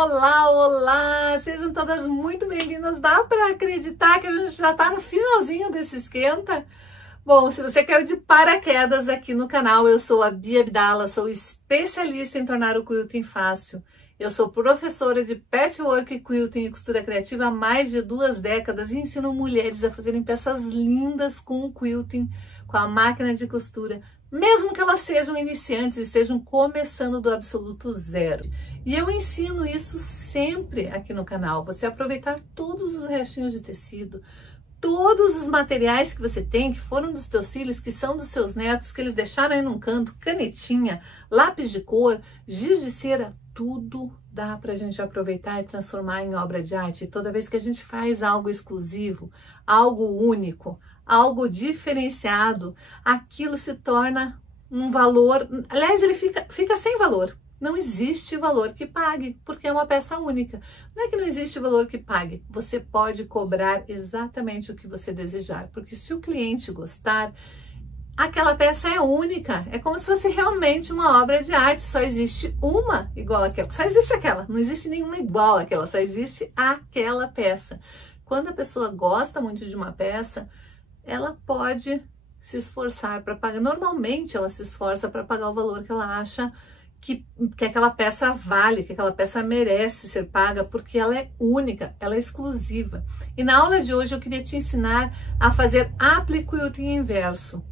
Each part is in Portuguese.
Olá, olá! Sejam todas muito bem-vindas. Dá para acreditar que a gente já está no finalzinho desse esquenta? Bom, se você caiu de paraquedas aqui no canal, eu sou a Bia Abdala, sou especialista em tornar o quilting fácil. Eu sou professora de patchwork, quilting e costura criativa há mais de 2 décadas e ensino mulheres a fazerem peças lindas com o quilting, com a máquina de costura, mesmo que elas sejam iniciantes e estejam começando do absoluto zero. E eu ensino isso sempre aqui no canal, você aproveitar todos os restinhos de tecido, todos os materiais que você tem, que foram dos teus filhos, que são dos seus netos, que eles deixaram aí num canto, canetinha, lápis de cor, giz de cera, tudo dá pra gente aproveitar e transformar em obra de arte. E toda vez que a gente faz algo exclusivo, algo único, algo diferenciado, aquilo se torna um valor, aliás, ele fica sem valor. Não existe valor que pague, porque é uma peça única. Não é que não existe valor que pague, você pode cobrar exatamente o que você desejar, porque se o cliente gostar, aquela peça é única, é como se fosse realmente uma obra de arte, só existe uma igual àquela, só existe aquela, não existe nenhuma igual àquela, só existe aquela peça. Quando a pessoa gosta muito de uma peça, ela pode se esforçar para pagar, normalmente ela se esforça para pagar o valor que ela acha que aquela peça vale, que aquela peça merece ser paga, porque ela é única, ela é exclusiva. E na aula de hoje eu queria te ensinar a fazer applique quilting inverso.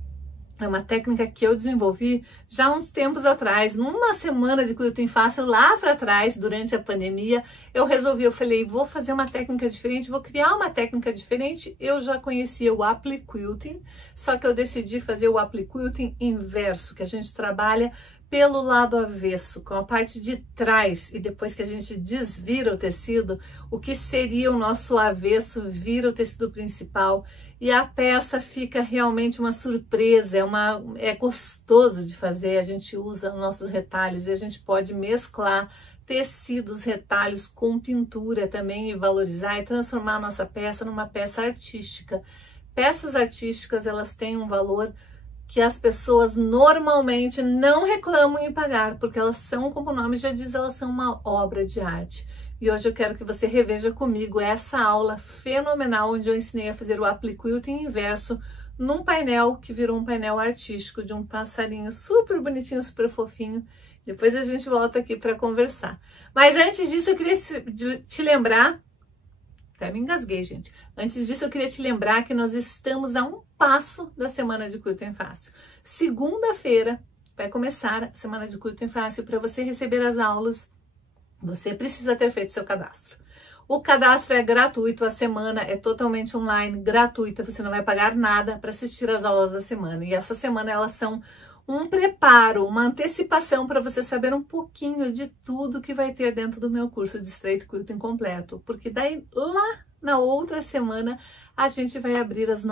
É uma técnica que eu desenvolvi já há uns tempos atrás, numa semana de quilting fácil lá para trás, durante a pandemia, eu falei, vou fazer uma técnica diferente, vou criar uma técnica diferente. Eu já conhecia o applique quilting, só que eu decidi fazer o applique quilting inverso, que a gente trabalha pelo lado avesso, com a parte de trás, e depois que a gente desvira o tecido, o que seria o nosso avesso vira o tecido principal e a peça fica realmente uma surpresa, é gostoso de fazer. A gente usa nossos retalhos e a gente pode mesclar tecidos, retalhos com pintura também e valorizar e transformar a nossa peça numa peça artística. Peças artísticas, elas têm um valor que as pessoas normalmente não reclamam em pagar, porque elas são, como o nome já diz, elas são uma obra de arte. E hoje eu quero que você reveja comigo essa aula fenomenal, onde eu ensinei a fazer o applique quilting inverso num painel que virou um painel artístico de um passarinho super bonitinho, super fofinho. Depois a gente volta aqui para conversar. Mas antes disso, eu queria te lembrar, até me engasguei, gente. Antes disso, eu queria te lembrar que nós estamos a um passo da Semana de Quilting Fácil. Segunda-feira vai começar a Semana de Quilting Fácil. Para você receber as aulas, você precisa ter feito seu cadastro. O cadastro é gratuito, a semana é totalmente online, gratuita. Você não vai pagar nada para assistir às aulas da semana. E essa semana elas são um preparo, uma antecipação para você saber um pouquinho de tudo que vai ter dentro do meu curso de Straight Quilting completo, porque daí lá na outra semana a gente vai abrir as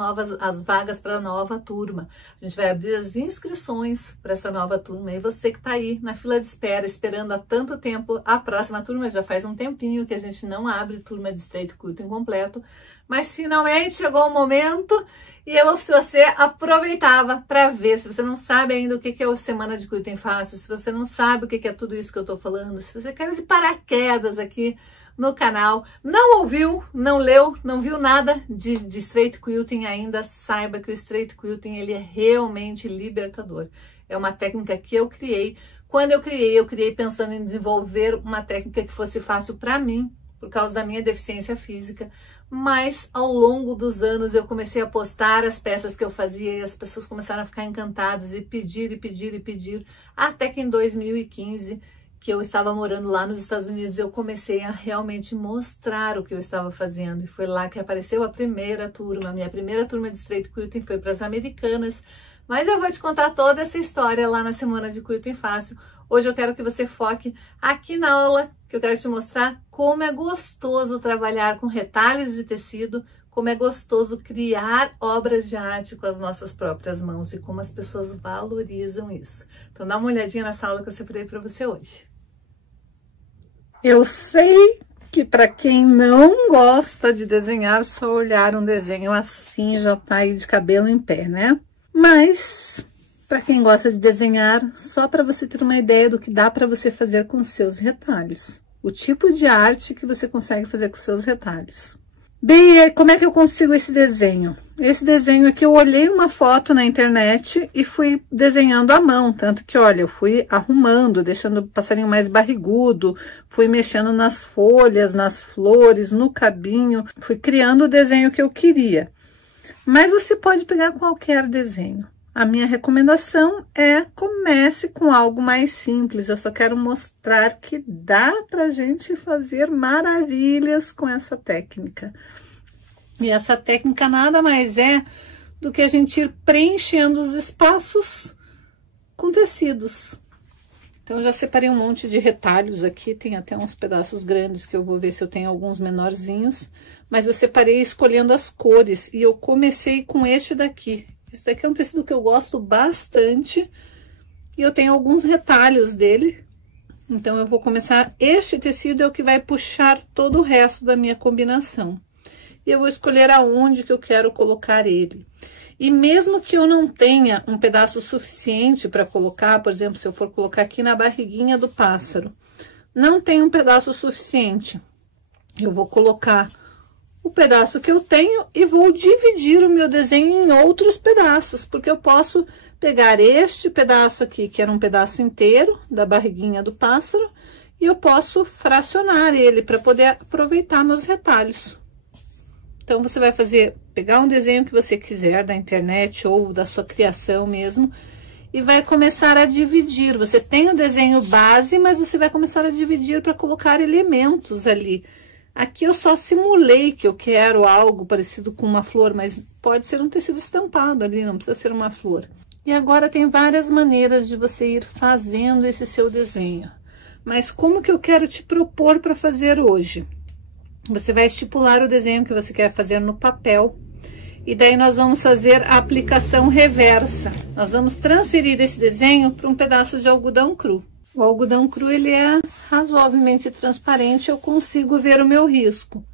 vagas para a nova turma, a gente vai abrir as inscrições para essa nova turma, e você que está aí na fila de espera, esperando há tanto tempo a próxima turma, já faz um tempinho que a gente não abre turma de Straight Quilting completo, mas finalmente chegou o momento. E se você aproveitava para ver, se você não sabe ainda o que é a Semana de Quilting Fácil, se você não sabe o que é tudo isso que eu estou falando, se você caiu de paraquedas aqui no canal, não ouviu, não leu, não viu nada de Straight Quilting ainda, saiba que o Straight Quilting ele é realmente libertador. É uma técnica que eu criei. Quando eu criei pensando em desenvolver uma técnica que fosse fácil para mim, por causa da minha deficiência física, mas ao longo dos anos eu comecei a postar as peças que eu fazia e as pessoas começaram a ficar encantadas e pedir, até que em 2015, que eu estava morando lá nos Estados Unidos, eu comecei a realmente mostrar o que eu estava fazendo, e foi lá que apareceu a primeira turma. Minha primeira turma de Straight Quilting foi para as americanas, mas eu vou te contar toda essa história lá na Semana de Quilting Fácil. Hoje eu quero que você foque aqui na aula, que eu quero te mostrar como é gostoso trabalhar com retalhos de tecido, como é gostoso criar obras de arte com as nossas próprias mãos e como as pessoas valorizam isso. Então dá uma olhadinha nessa aula que eu separei para você hoje. Eu sei que para quem não gosta de desenhar, só olhar um desenho assim já tá aí de cabelo em pé, né? Mas para quem gosta de desenhar, só para você ter uma ideia do que dá para você fazer com seus retalhos. o tipo de arte que você consegue fazer com seus retalhos. Bem, como é que eu consigo esse desenho? Esse desenho aqui eu olhei uma foto na internet e fui desenhando à mão, tanto que, olha, eu fui arrumando, deixando o passarinho mais barrigudo, fui mexendo nas folhas, nas flores, no cabinho, fui criando o desenho que eu queria. Mas você pode pegar qualquer desenho. A minha recomendação é comece com algo mais simples. Eu só quero mostrar que dá pra gente fazer maravilhas com essa técnica. E essa técnica nada mais é do que a gente ir preenchendo os espaços com tecidos. Então, eu já separei um monte de retalhos aqui, tem até uns pedaços grandes que eu vou ver se eu tenho alguns menorzinhos. Mas eu separei escolhendo as cores e eu comecei com este daqui. Esse daqui é um tecido que eu gosto bastante e eu tenho alguns retalhos dele. Então, eu vou começar, este tecido é o que vai puxar todo o resto da minha combinação. E eu vou escolher aonde que eu quero colocar ele. E mesmo que eu não tenha um pedaço suficiente para colocar, por exemplo, se eu for colocar aqui na barriguinha do pássaro, não tem um pedaço suficiente, eu vou colocar o pedaço que eu tenho e vou dividir o meu desenho em outros pedaços, porque eu posso pegar este pedaço aqui, que era um pedaço inteiro da barriguinha do pássaro, e eu posso fracionar ele para poder aproveitar meus retalhos. Então, você vai pegar um desenho que você quiser da internet ou da sua criação mesmo, e vai começar a dividir. Você tem o desenho base, mas você vai começar a dividir para colocar elementos ali. Aqui eu só simulei que eu quero algo parecido com uma flor, mas pode ser um tecido estampado ali, não precisa ser uma flor. E agora tem várias maneiras de você ir fazendo esse seu desenho. Mas como que eu quero te propor para fazer hoje? Você vai estipular o desenho que você quer fazer no papel. E daí nós vamos fazer a aplicação reversa. Nós vamos transferir esse desenho para um pedaço de algodão cru. O algodão cru, ele é razoavelmente transparente, eu consigo ver o meu risco.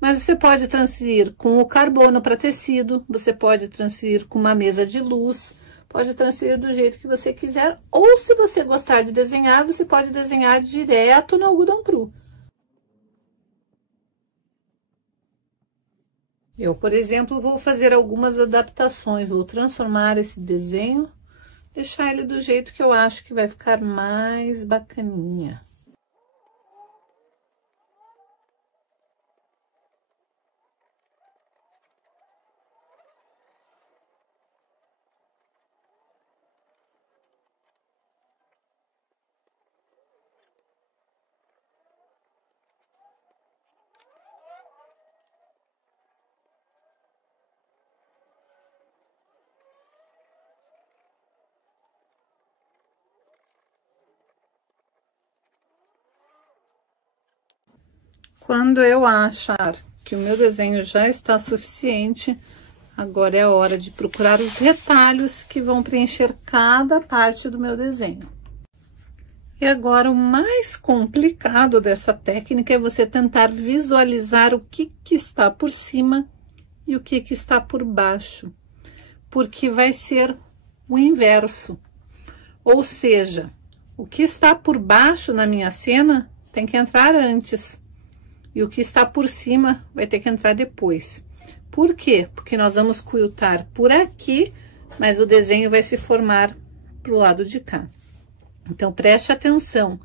Mas você pode transferir com o carbono para tecido, você pode transferir com uma mesa de luz, pode transferir do jeito que você quiser. Ou se você gostar de desenhar, você pode desenhar direto no algodão cru. Eu, por exemplo, vou fazer algumas adaptações, vou transformar esse desenho, deixar ele do jeito que eu acho que vai ficar mais bacaninha. Quando eu achar que o meu desenho já está suficiente, agora é a hora de procurar os retalhos que vão preencher cada parte do meu desenho. E agora, o mais complicado dessa técnica é você tentar visualizar o que está por cima e o que está por baixo, porque vai ser o inverso. Ou seja, o que está por baixo na minha cena tem que entrar antes. E o que está por cima vai ter que entrar depois. Por quê? Porque nós vamos quiltar por aqui, mas o desenho vai se formar pro lado de cá. Então, preste atenção.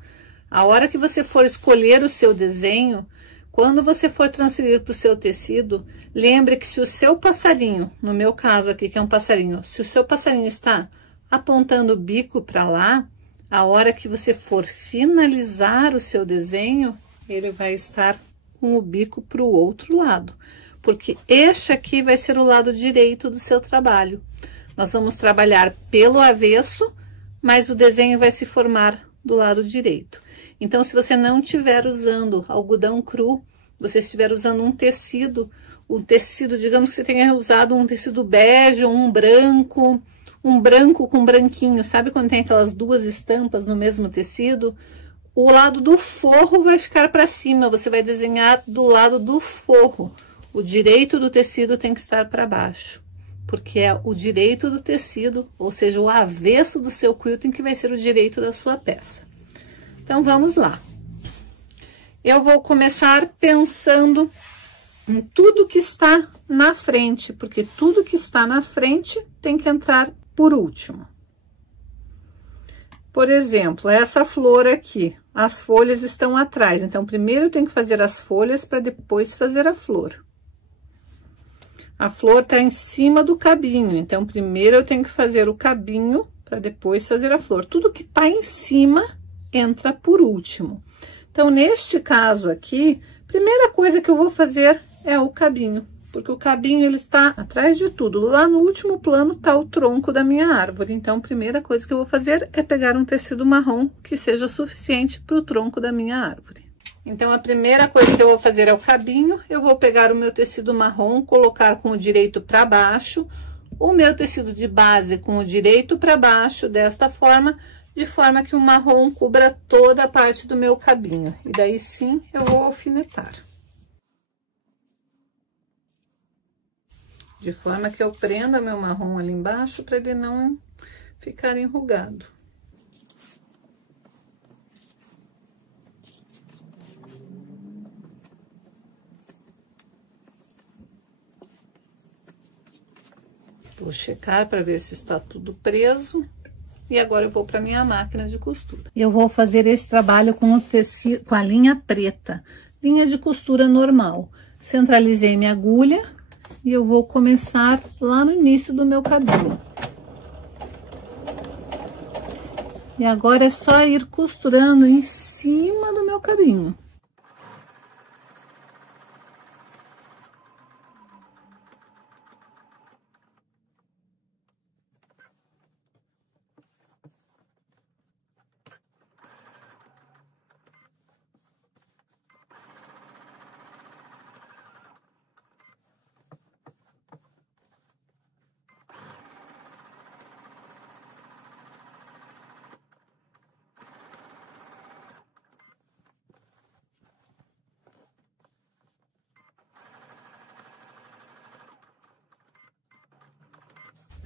A hora que você for escolher o seu desenho, quando você for transferir para o seu tecido, lembre que se o seu passarinho, no meu caso aqui, que é um passarinho, se o seu passarinho está apontando o bico para lá, a hora que você for finalizar o seu desenho, ele vai estar com o bico para o outro lado, porque este aqui vai ser o lado direito do seu trabalho. Nós vamos trabalhar pelo avesso, mas o desenho vai se formar do lado direito. Então, se você não estiver usando algodão cru, você estiver usando um tecido, digamos que você tenha usado um tecido bege ou um branco com branquinho, sabe quando tem aquelas duas estampas no mesmo tecido? O lado do forro vai ficar para cima, você vai desenhar do lado do forro. O direito do tecido tem que estar para baixo, porque é o direito do tecido, ou seja, o avesso do seu quilting que vai ser o direito da sua peça. Então, vamos lá. eu vou começar pensando em tudo que está na frente, porque tudo que está na frente tem que entrar por último. Por exemplo, essa flor aqui, as folhas estão atrás, então primeiro eu tenho que fazer as folhas para depois fazer a flor. A flor tá em cima do cabinho, então primeiro eu tenho que fazer o cabinho para depois fazer a flor. Tudo que tá em cima entra por último. Então, neste caso aqui, primeira coisa que eu vou fazer é o cabinho, porque o cabinho ele está atrás de tudo. Lá no último plano tá o tronco da minha árvore. Então, a primeira coisa que eu vou fazer é pegar um tecido marrom que seja suficiente para o tronco da minha árvore. Então, a primeira coisa que eu vou fazer é o cabinho. Eu vou pegar o meu tecido marrom, colocar com o direito para baixo, o meu tecido de base com o direito para baixo, desta forma, de forma que o marrom cubra toda a parte do meu cabinho. E daí sim, eu vou alfinetar. De forma que eu prenda meu marrom ali embaixo para ele não ficar enrugado. Vou checar para ver se está tudo preso. E agora eu vou para minha máquina de costura. Eu vou fazer esse trabalho com o tecido, com a linha preta, linha de costura normal. Centralizei minha agulha e eu vou começar lá no início do meu cabinho. E agora é só ir costurando em cima do meu cabinho.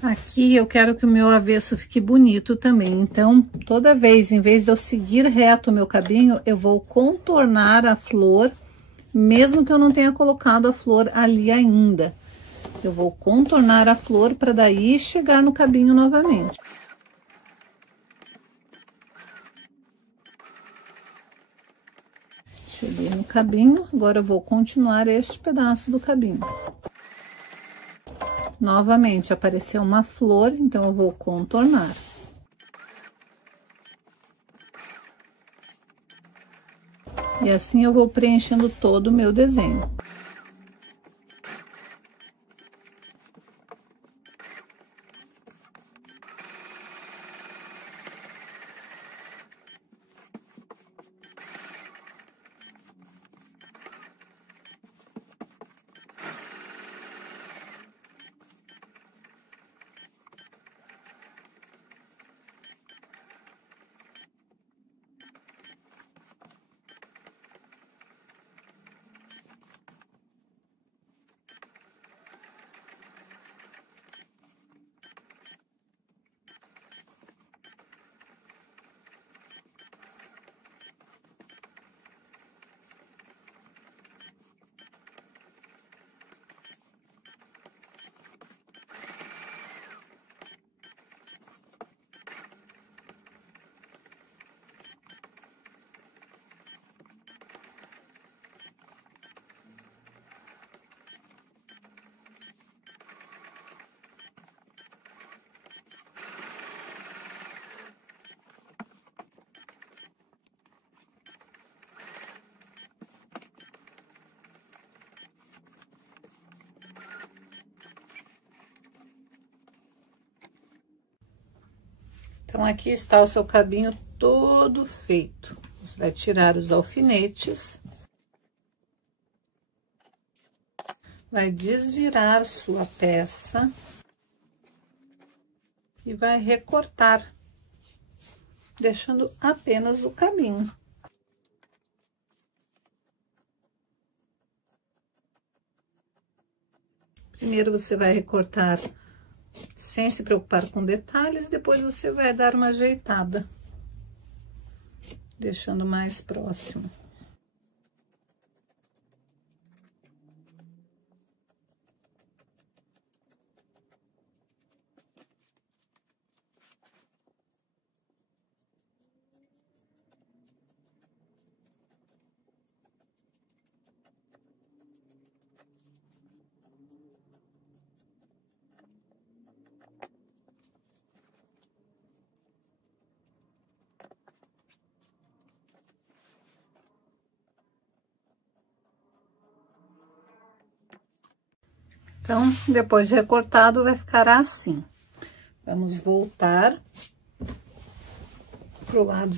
Aqui eu quero que o meu avesso fique bonito também, então toda vez, em vez de eu seguir reto o meu cabinho, eu vou contornar a flor, mesmo que eu não tenha colocado a flor ali ainda. Eu vou contornar a flor para daí chegar no cabinho novamente. Cheguei no cabinho, agora eu vou continuar este pedaço do cabinho. Novamente, apareceu uma flor, então eu vou contornar. E assim eu vou preenchendo todo o meu desenho. Então, aqui está o seu cabinho todo feito. Você vai tirar os alfinetes. Vai desvirar sua peça. E vai recortar, deixando apenas o cabinho. Primeiro, você vai recortar sem se preocupar com detalhes, depois você vai dar uma ajeitada, deixando mais próximo. Então, depois de recortado, vai ficar assim. Vamos voltar pro lado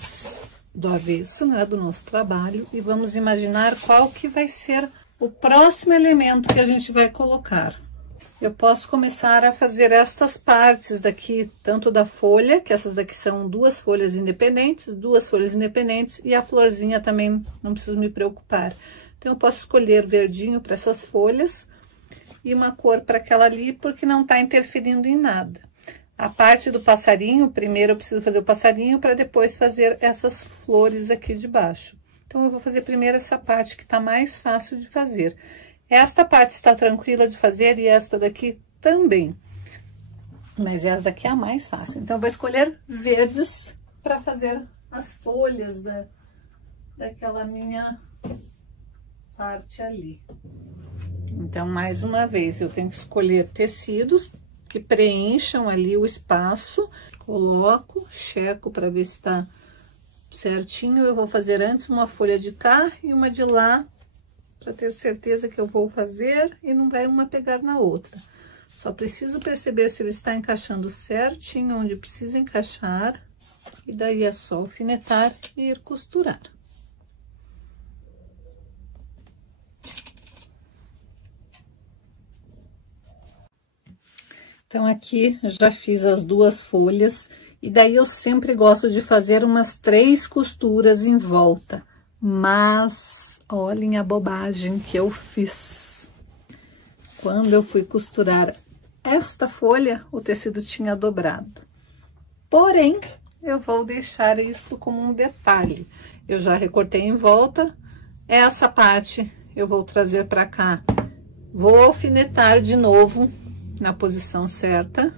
do avesso, né, do nosso trabalho, e vamos imaginar qual que vai ser o próximo elemento que a gente vai colocar. Eu posso começar a fazer estas partes daqui, tanto da folha, que essas daqui são duas folhas independentes, e a florzinha também não preciso me preocupar. Então, eu posso escolher verdinho para essas folhas e uma cor para aquela ali, porque não tá interferindo em nada. A parte do passarinho, primeiro eu preciso fazer o passarinho para depois fazer essas flores aqui de baixo. Então, eu vou fazer primeiro essa parte que tá mais fácil de fazer. Esta parte está tranquila de fazer e esta daqui também. Mas essa daqui é a mais fácil. Então, eu vou escolher verdes para fazer as folhas daquela minha parte ali. Então, mais uma vez, eu tenho que escolher tecidos que preencham ali o espaço. Coloco, checo para ver se tá certinho. Eu vou fazer antes uma folha de cá e uma de lá, para ter certeza que eu vou fazer e não vai uma pegar na outra. Só preciso perceber se ele está encaixando certinho onde precisa encaixar, e daí é só alfinetar e ir costurar. Então, aqui já fiz as duas folhas, e daí eu sempre gosto de fazer umas 3 costuras em volta, mas olhem a bobagem que eu fiz. Quando eu fui costurar esta folha, o tecido tinha dobrado. Porém, eu vou deixar isso como um detalhe. Eu já recortei em volta, essa parte eu vou trazer para cá. Vou alfinetar de novo na posição certa.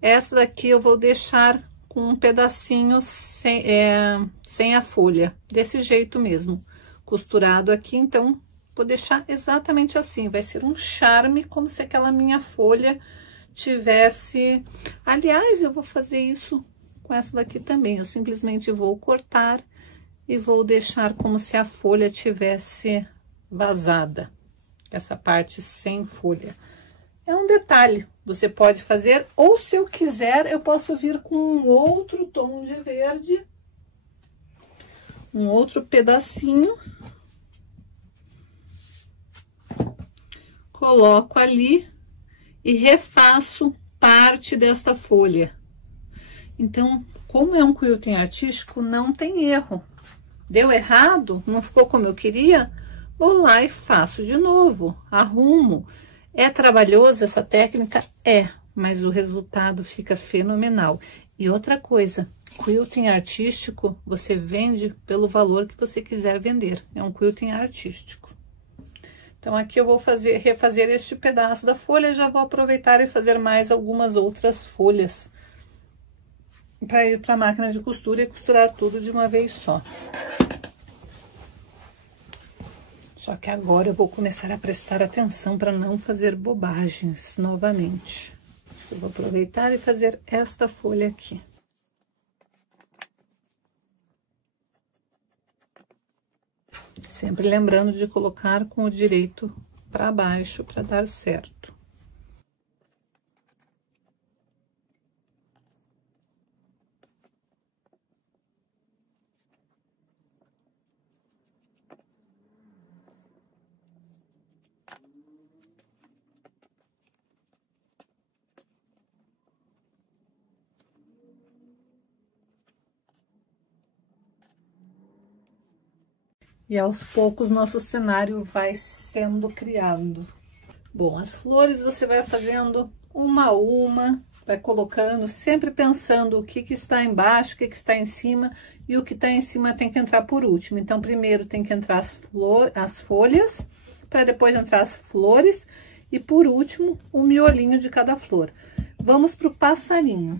Essa daqui eu vou deixar com um pedacinho sem a folha, desse jeito mesmo, costurado aqui. Então, vou deixar exatamente assim, vai ser um charme, como se aquela minha folha tivesse... Aliás, eu vou fazer isso com essa daqui também, eu simplesmente vou cortar e vou deixar como se a folha tivesse vazada, essa parte sem folha. É um detalhe, você pode fazer, ou se eu quiser, eu posso vir com um outro tom de verde, um outro pedacinho, coloco ali e refaço parte desta folha. Então, como é um quilting artístico, não tem erro. Deu errado, não ficou como eu queria, vou lá e faço de novo, arrumo. É trabalhoso essa técnica? É, mas o resultado fica fenomenal. E outra coisa, quilting artístico, você vende pelo valor que você quiser vender. É um quilting artístico. Então, aqui eu vou refazer este pedaço da folha, já vou aproveitar e fazer mais algumas outras folhas para ir para a máquina de costura e costurar tudo de uma vez só. Só que agora eu vou começar a prestar atenção para não fazer bobagens novamente. Eu vou aproveitar e fazer esta folha aqui. Sempre lembrando de colocar com o direito para baixo para dar certo. E aos poucos nosso cenário vai sendo criado. Bom, as flores você vai fazendo uma a uma, vai colocando, sempre pensando o que está embaixo, o que está em cima, e o que está em cima tem que entrar por último. Então, primeiro tem que entrar as folhas, para depois entrar as flores, e por último, o miolinho de cada flor. Vamos para o passarinho.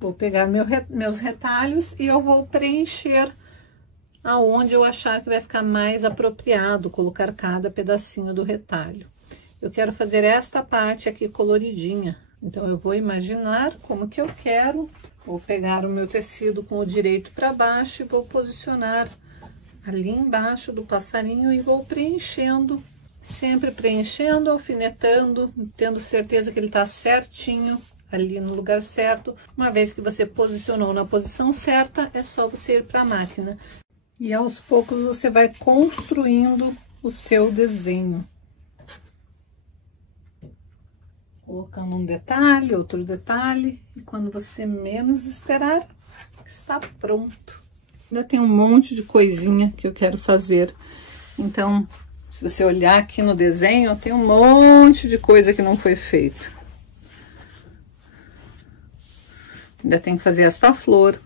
Vou pegar meus retalhos e eu vou preencher aonde eu achar que vai ficar mais apropriado colocar cada pedacinho do retalho. Eu quero fazer esta parte aqui coloridinha, então eu vou imaginar como que eu quero. Vou pegar o meu tecido com o direito para baixo e vou posicionar ali embaixo do passarinho e vou preenchendo Sempre preenchendo, alfinetando, tendo certeza que ele tá certinho ali no lugar certo. Uma vez que você posicionou na posição certa, é só você ir para a máquina. E aos poucos você vai construindo o seu desenho. Colocando um detalhe, outro detalhe, e quando você menos esperar, está pronto. Ainda tem um monte de coisinha que eu quero fazer. Então, se você olhar aqui no desenho, tem um monte de coisa que não foi feito. Ainda tem que fazer esta flor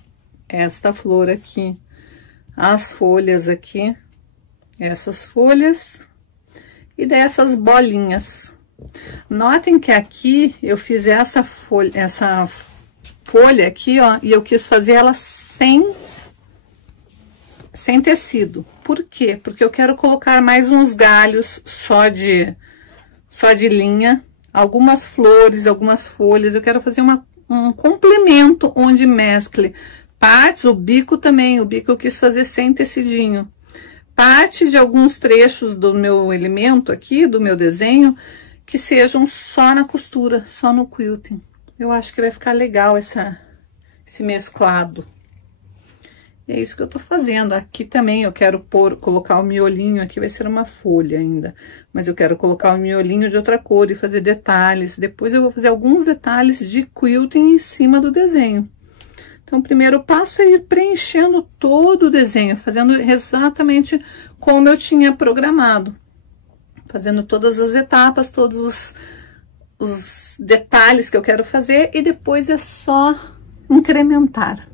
aqui, as folhas aqui, essas folhas e dessas bolinhas. Notem que aqui eu fiz essa folha aqui, ó, e eu quis fazer ela sem tecido. Por quê? Porque eu quero colocar mais uns galhos só de linha, algumas flores, algumas folhas. Eu quero fazer um complemento onde mescle partes, o bico também, o bico eu quis fazer sem tecidinho. Parte de alguns trechos do meu elemento aqui, do meu desenho, que sejam só na costura, só no quilting. Eu acho que vai ficar legal esse mesclado. E é isso que eu tô fazendo. Aqui também eu quero colocar o miolinho, aqui vai ser uma folha ainda. Mas eu quero colocar o miolinho de outra cor e fazer detalhes. Depois eu vou fazer alguns detalhes de quilting em cima do desenho. Então, o primeiro passo é ir preenchendo todo o desenho, fazendo exatamente como eu tinha programado. Fazendo todas as etapas, todos os detalhes que eu quero fazer, e depois é só incrementar.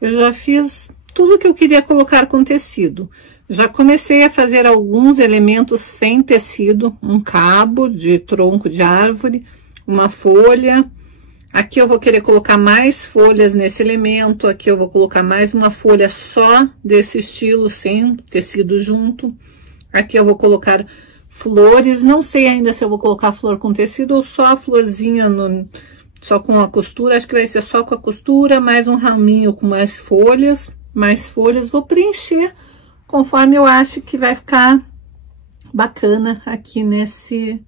Eu já fiz tudo que eu queria colocar com tecido. Já comecei a fazer alguns elementos sem tecido, um cabo de tronco de árvore, uma folha. Aqui eu vou querer colocar mais folhas nesse elemento, aqui eu vou colocar mais uma folha só desse estilo, sem tecido junto. Aqui eu vou colocar flores, não sei ainda se eu vou colocar flor com tecido ou só a florzinha só com a costura. Acho que vai ser só com a costura, mais um raminho com mais folhas. Vou preencher conforme eu acho que vai ficar bacana aqui nesse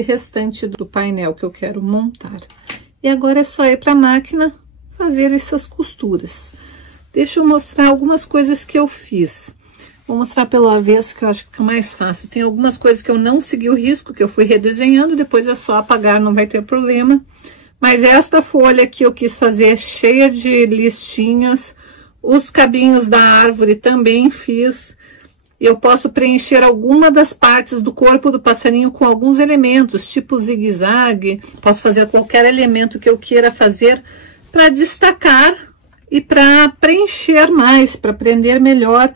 restante do painel que eu quero montar. E agora é só ir para a máquina fazer essas costuras. Deixa eu mostrar algumas coisas que eu fiz. Vou mostrar pelo avesso, que eu acho que fica mais fácil. Tem algumas coisas que eu não segui o risco, que eu fui redesenhando, depois é só apagar, não vai ter problema. Mas esta folha aqui eu quis fazer cheia de listinhas. Os cabinhos da árvore também fiz. Eu posso preencher alguma das partes do corpo do passarinho com alguns elementos, tipo zigue-zague. Posso fazer qualquer elemento que eu queira fazer para destacar e para preencher mais, para prender melhor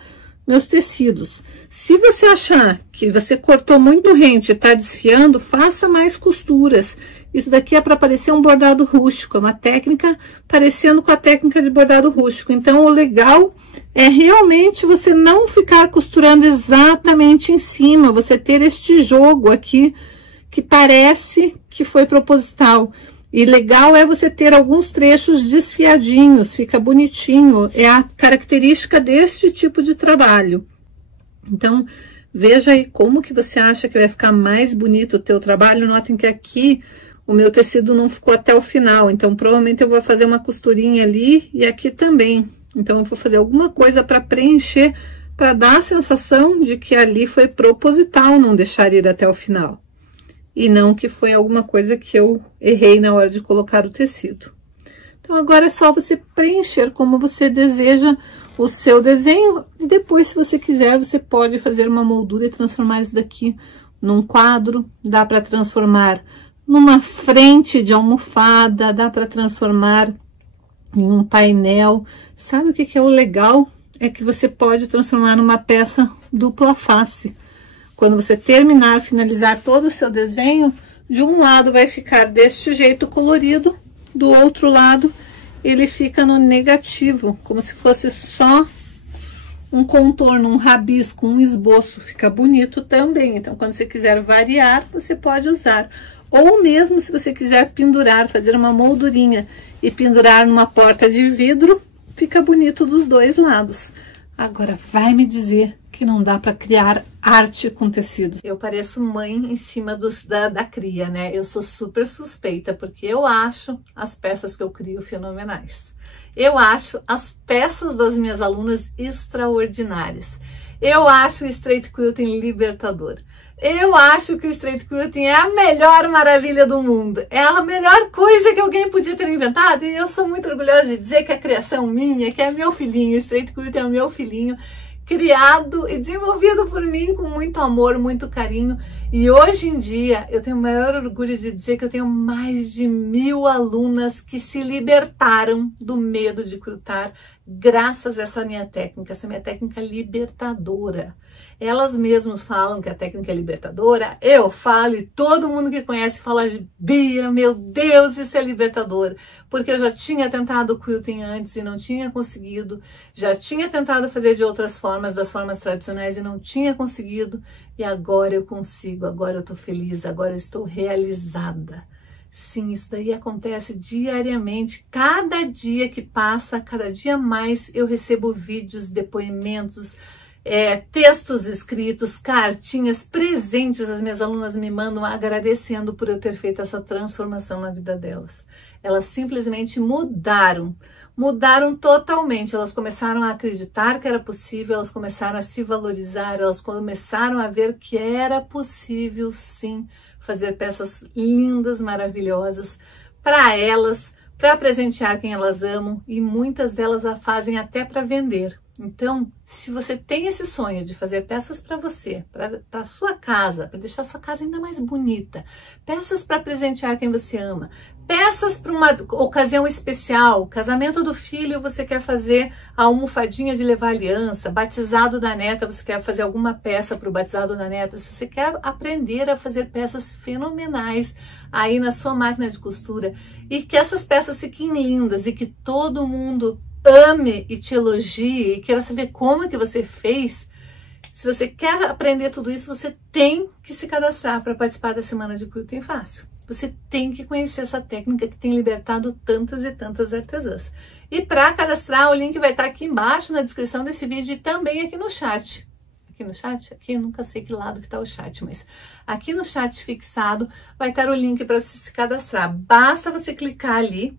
meus tecidos. Se você achar que você cortou muito rente e está desfiando, faça mais costuras. Isso daqui é para parecer um bordado rústico, é uma técnica parecendo com a técnica de bordado rústico. Então, o legal é realmente você não ficar costurando exatamente em cima, você ter este jogo aqui que parece que foi proposital. E legal é você ter alguns trechos desfiadinhos, fica bonitinho, é a característica deste tipo de trabalho. Então, veja aí como que você acha que vai ficar mais bonito o teu trabalho. Notem que aqui o meu tecido não ficou até o final, então provavelmente eu vou fazer uma costurinha ali e aqui também. Então, eu vou fazer alguma coisa para preencher, para dar a sensação de que ali foi proposital não deixar ir até o final. E não que foi alguma coisa que eu errei na hora de colocar o tecido. Então, agora é só você preencher como você deseja o seu desenho. E depois, se você quiser, você pode fazer uma moldura e transformar isso daqui num quadro. Dá para transformar numa frente de almofada, dá para transformar em um painel. Sabe o que é o legal? É que você pode transformar numa peça dupla face. Quando você terminar, finalizar todo o seu desenho, de um lado vai ficar deste jeito colorido, do outro lado ele fica no negativo, como se fosse só um contorno, um rabisco, um esboço. Fica bonito também. Então, quando você quiser variar, você pode usar. Ou mesmo se você quiser pendurar, fazer uma moldurinha e pendurar numa porta de vidro, fica bonito dos dois lados. Agora vai me dizer que não dá para criar arte com tecidos. Eu pareço mãe em cima da cria, né? Eu sou super suspeita, porque eu acho as peças que eu crio fenomenais. Eu acho as peças das minhas alunas extraordinárias. Eu acho o Straight Quilting libertador. Eu acho que o Straight Quilting é a melhor maravilha do mundo. É a melhor coisa que alguém podia ter inventado. E eu sou muito orgulhosa de dizer que a criação minha, que é meu filhinho, o Straight Quilting é o meu filhinho, criado e desenvolvido por mim com muito amor, muito carinho. E hoje em dia eu tenho o maior orgulho de dizer que eu tenho mais de 1000 alunas que se libertaram do medo de quiltar graças a essa minha técnica libertadora. Elas mesmas falam que a técnica é libertadora, eu falo e todo mundo que conhece fala: Bia, meu Deus, isso é libertador. Porque eu já tinha tentado o quilting antes e não tinha conseguido, já tinha tentado fazer de outras formas, das formas tradicionais e não tinha conseguido, e agora eu consigo, agora eu tô feliz, agora eu estou realizada. Sim, isso daí acontece diariamente. Cada dia que passa, cada dia mais eu recebo vídeos, depoimentos, textos escritos, cartinhas, presentes. As minhas alunas me mandam agradecendo por eu ter feito essa transformação na vida delas. Elas simplesmente mudaram totalmente. Elas começaram a acreditar que era possível, elas começaram a se valorizar, elas começaram a ver que era possível sim fazer peças lindas, maravilhosas para elas, para presentear quem elas amam, e muitas delas a fazem até para vender. Então, se você tem esse sonho de fazer peças para você, para a sua casa, para deixar a sua casa ainda mais bonita, peças para presentear quem você ama, peças para uma ocasião especial, casamento do filho, você quer fazer a almofadinha de levar aliança, batizado da neta, você quer fazer alguma peça para o batizado da neta, se você quer aprender a fazer peças fenomenais aí na sua máquina de costura e que essas peças fiquem lindas e que todo mundo ame e te elogie e queira saber como é que você fez, se você quer aprender tudo isso, você tem que se cadastrar para participar da Semana de Quilting Fácil. Você tem que conhecer essa técnica que tem libertado tantas e tantas artesãs. E para cadastrar, o link vai estar aqui embaixo na descrição desse vídeo e também aqui no chat. Aqui no chat? Aqui eu nunca sei que lado que está o chat, mas aqui no chat fixado vai estar o link para você se cadastrar. Basta você clicar ali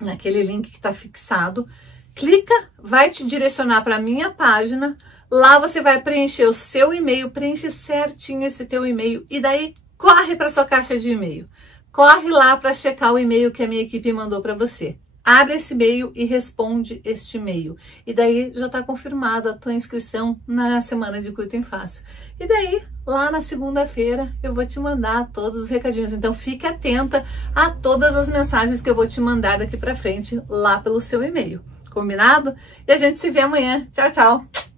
naquele link que está fixado, clica, vai te direcionar para a minha página, lá você vai preencher o seu e-mail, preenche certinho esse teu e-mail e daí corre para sua caixa de e-mail, corre lá para checar o e-mail que a minha equipe mandou para você. Abre esse e-mail e responde este e-mail. E daí já está confirmada a tua inscrição na Semana de Quilting Fácil. E daí, lá na segunda-feira, eu vou te mandar todos os recadinhos. Então, fique atenta a todas as mensagens que eu vou te mandar daqui para frente, lá pelo seu e-mail. Combinado? E a gente se vê amanhã. Tchau, tchau!